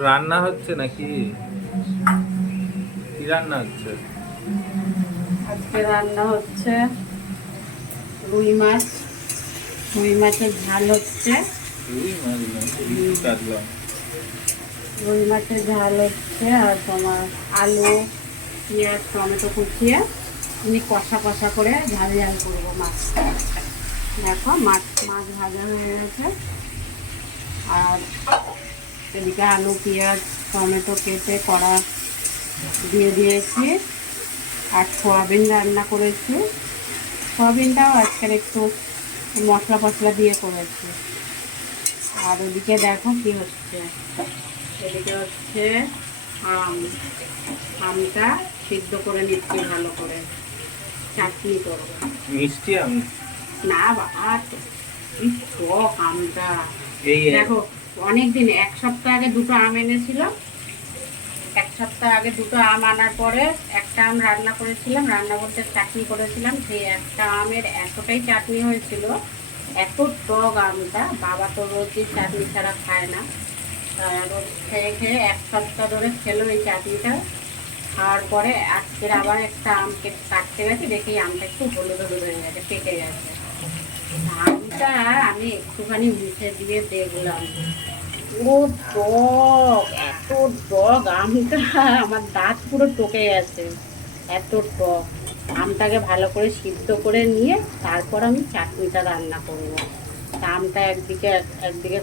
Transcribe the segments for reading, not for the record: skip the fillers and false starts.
রান্না হচ্ছে নাকি? কি রান্না হচ্ছে? আজকে রান্না হচ্ছে রুই মাছ। রুই মাছের ঝাল হচ্ছে। রুই মাছ না, ইলিশ কাটলাম। রুই মাছের ঝাল হচ্ছে আর তোমার আলু, পেঁয়াজ, টমেটো কুচিয়ে আমি কষা কষা করে ঝাল ঝাল করবো মাছ। দেখো মাছ মাছ ভাজা হয়ে গেছে। আর এদিকে আলু, পেঁয়াজ, টমেটো কেটে কড়া দিয়ে দিয়েছি। আর সোয়াবিন রান্না করেছি। সোয়াবিনটাও আজকের একটু মশলা ফসলা দিয়ে করেছি। আর ওদিকে দেখো কি হচ্ছে, এদিকে হচ্ছে আম। আমটা সিদ্ধ করে নিচ্ছি ভালো করে, চাটনি করবো। মিষ্টি আম? না বাবা, কি টক আমটা। এই দেখো অনেকদিন, এক সপ্তাহ আগে দুটো আম এনেছিল। এক সপ্তাহ আগে দুটো আম আনার পরে একটা আম রান্না করেছিলাম, রান্না বলতে চাটনি করেছিলাম। সেই একটা আমের এতটাই চাটনি হয়েছিল, এত টক আমটা। বাবা তো রোজই চাটনি ছাড়া খায় না। রোজ খেয়ে খেয়ে এক সপ্তাহ ধরে খেলো এই চাটনিটা। খাওয়ার পরে আজকের আবার একটা আম কাটতে গেছে, দেখি আমটা একটু হলুদ হলুদ হয়ে গেছে, পেকে গেছে। আমটা আমি একটুখানি মুখে দিয়ে দেখলাম, পুরো টক, এত টক আমটা, আমার দাঁত পুরো টকে গেছে, এত টক। আমটাকে ভালো করে সিদ্ধ করে নিয়ে তারপর আমি চাটনিটা রান্না করবো। তা আমটা একদিকে একদিকে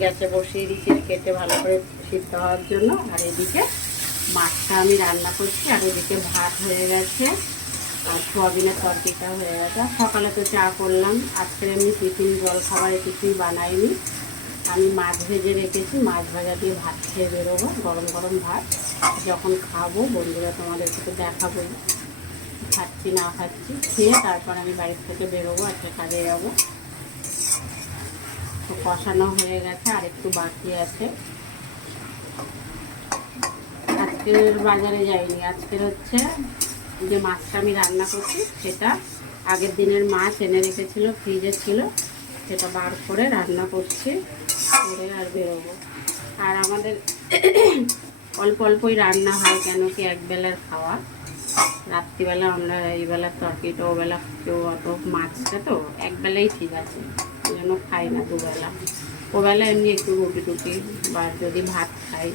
গ্যাসে বসিয়ে দিচ্ছি কেটে ভালো করে সিদ্ধ হওয়ার জন্য। আর এদিকে মাছটা আমি রান্না করছি। আর এদিকে ভাত হয়ে গেছে আর সোয়াবিনের তরকারিটা হয়ে গেছে। সকালে তো চা করলাম, আজকে আমি টিফিন জলখাবারে কিছুই বানাইনি। আমি মাছ ভেজে রেখেছি, মাছ ভাজা দিয়ে ভাত খেয়ে বেরোবো, গরম গরম ভাত। যখন খাবো বন্ধুরা তোমাদেরকে তো দেখাবোই খাচ্ছি না খাচ্ছি। খেয়ে তারপর আমি বাড়ির থেকে বেরোবো, আজকে কাজে যাবো। তো কষানো হয়ে গেছে, আর একটু বাকি আছে। আজকের বাজারে যাইনি, আজকের হচ্ছে যে মাছটা আমি রান্না করছি সেটা আগের দিনের মাছ এনে রেখেছিল, ফ্রিজে ছিল, সেটা বার করে রান্না করছি, করে আর বেরোবো। আর আমাদের অল্প অল্পই রান্না হয়, কেন কি একবেলার খাওয়া। রাত্রিবেলা আমরা এইবেলার তরকারিটা, ওবেলা কেউ অত মাছটা তো একবেলাই ঠিক আছে, ওই জন্য খাই না দুবেলা। ওবেলা এমনি একটু রুটি টুটি বা যদি ভাত খাই,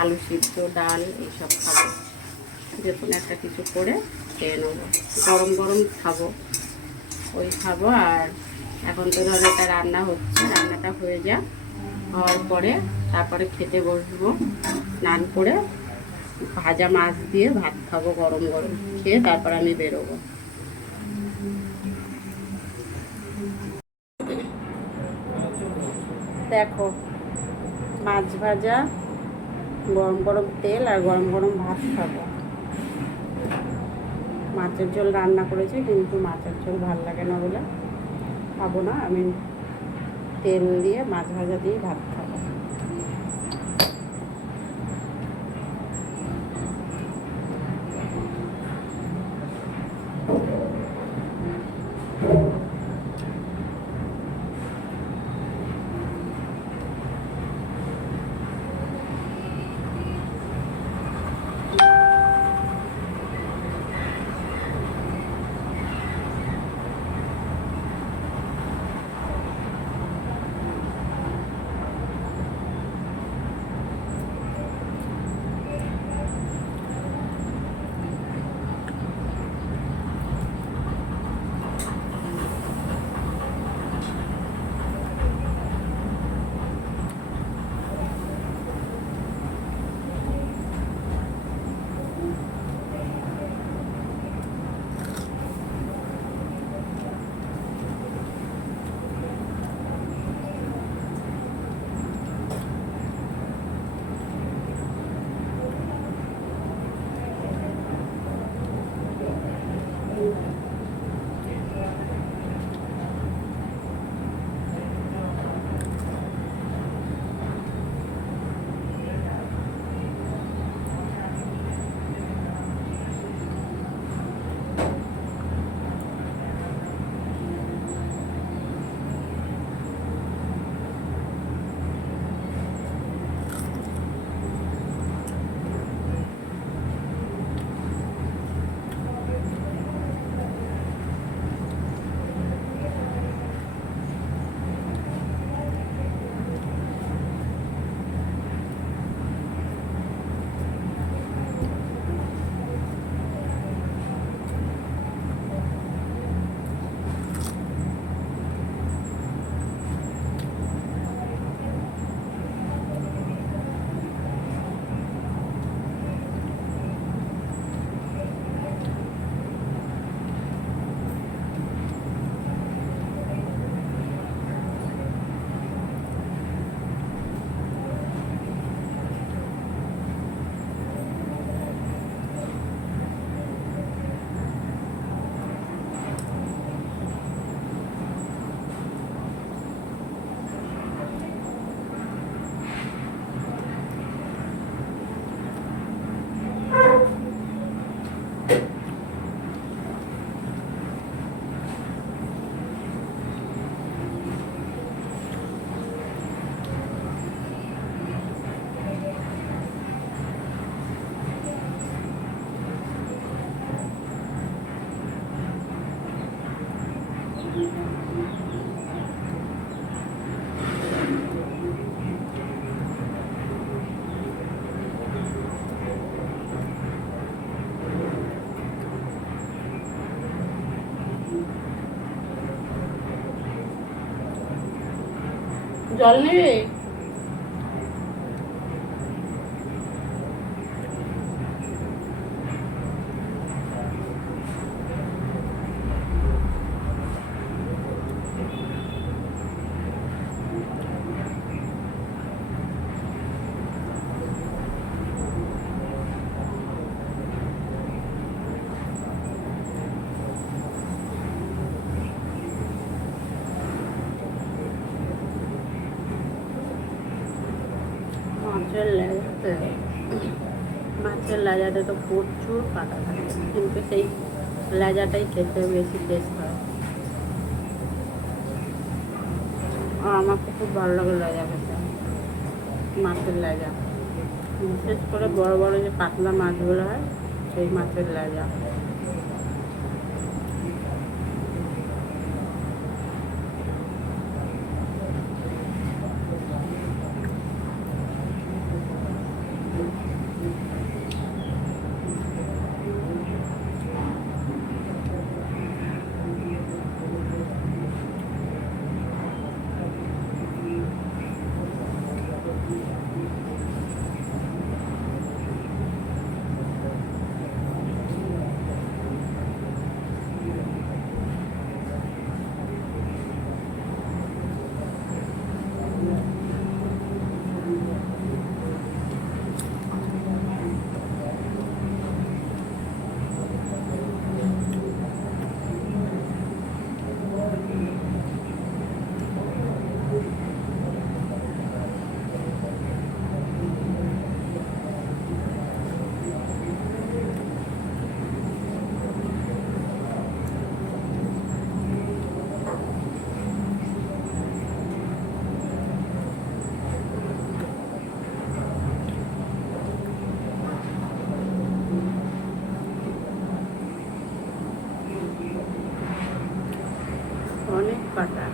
আলু সিদ্ধ, ডাল এইসব খাবো, যে কোনো একটা কিছু করে খেয়ে নেবো, গরম গরম খাবো, ওই খাবো। আর এখন তো ধরো এটা রান্না হচ্ছে, রান্নাটা হয়ে যা, হওয়ার পরে তারপরে খেতে বসবো। স্নান করে ভাজা মাছ দিয়ে ভাত খাবো গরম গরম, খেয়ে তারপর আমি বেরোবো। দেখো মাছ ভাজা, গরম গরম তেল আর গরম গরম ভাত খাবো। মাছের ঝোল রান্না করেছি, কিন্তু মাছের ঝোল ভালো লাগে না বলে খাবো না। আমি তেল দিয়ে মাছ ভাজা দিয়ে ভাত খাবো। জল নেবে? মাছের লেজাতে তো প্রচুর কাটা থাকে, কিন্তু সেই লেজাটাই খেতে বেশি টেস্ট হয়। আমার খুব ভালো লাগে লেজা খেতে, মাছের লেজা, বিশেষ করে বড় বড় যে পাতলা মাছগুলো হয় সেই মাছের লেজা। অনেক কাটা।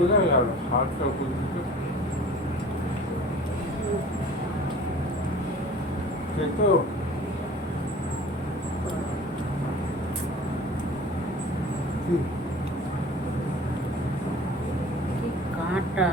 কোথায় গেল শাকটা খুঁজতে? তো কি কাটা।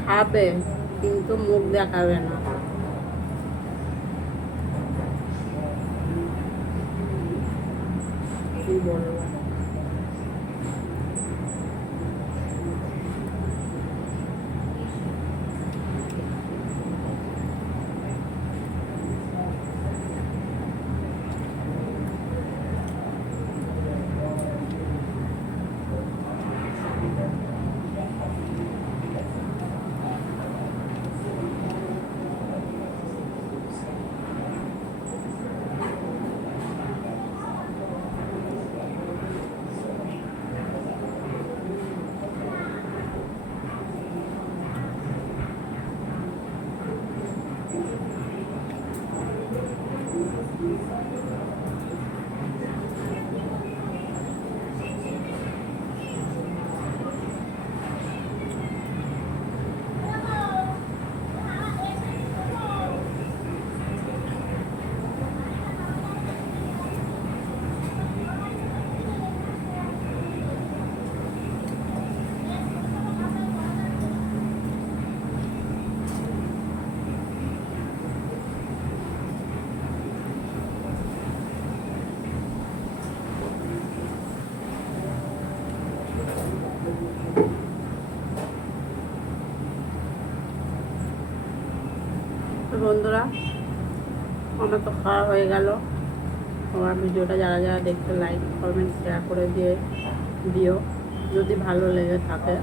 খাবে কিন্তু মুখ দেখাবে না। কি বলবো? বন্ধুরা, আমার তো খাওয়া হয়ে গেল। আমার ভিডিওটা যারা যারা দেখতে লাইক কমেন্ট শেয়ার করে দিও। যদি ভালো লেগে থাকে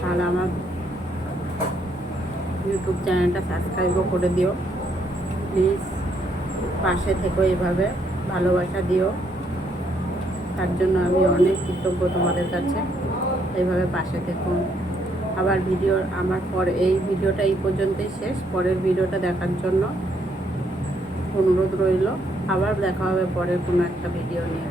তাহলে আমার ইউটিউব চ্যানেলটা সাবস্ক্রাইবও করে দিও। প্লিজ পাশে থেকো, এইভাবে ভালোবাসা দিও। তার জন্য আমি অনেক কৃতজ্ঞ তোমাদের কাছে। এইভাবে পাশে থেকো। আবার এই ভিডিওটা এই পর্যন্তই শেষ। পরের ভিডিওটা দেখার জন্য অনুরোধ রইল। আবার দেখা হবে পরের কোনো একটা ভিডিও নিয়ে।